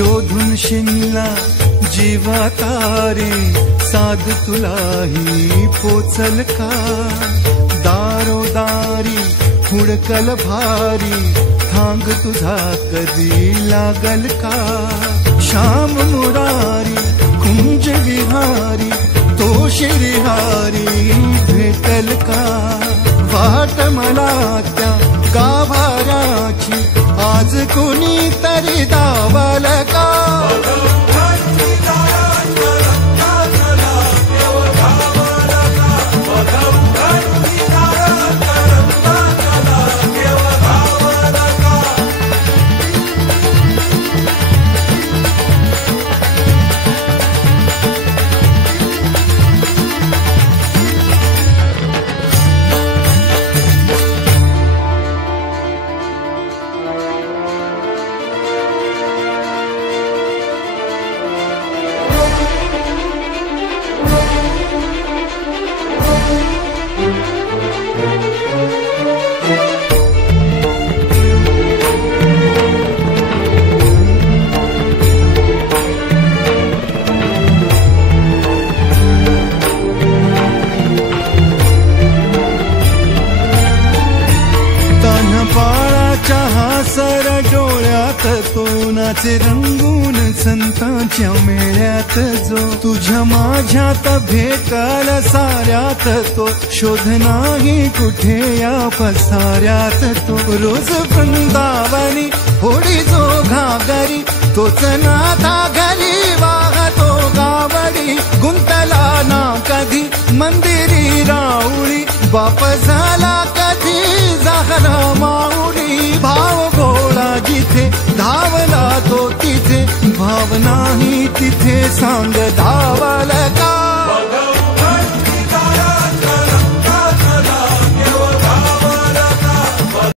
शोधून शिनला जीवा तारे, साध तुलाही पोचल का? दारोदारी हुडकल भारी, थांग तुझा कधी लागल का? श्याम मुरारी कुंज विहारी, तो श्रीहारी भेटल का? वाट मला त्या गाभाराची, आज कुणी तरी दावल का? सर डोळ्यात तो नाचे रंगून संतांच्या मेळ्यात, जो तुझ्या माझ्यात भेटल साऱ्यात, तो शोध नाही कुठे या पसाऱ्यात. तो रोज वृंदावनी होडी जो घागरी, तोच नाथा घरी वाहतो गावडी. गुंतला ना कधी मंदिरी राऊळी, बाप झाला कधी झाला माऊली. भाव गोळा जिथे धावला तो तिथे, भाव नाही तिथे सांग धाव.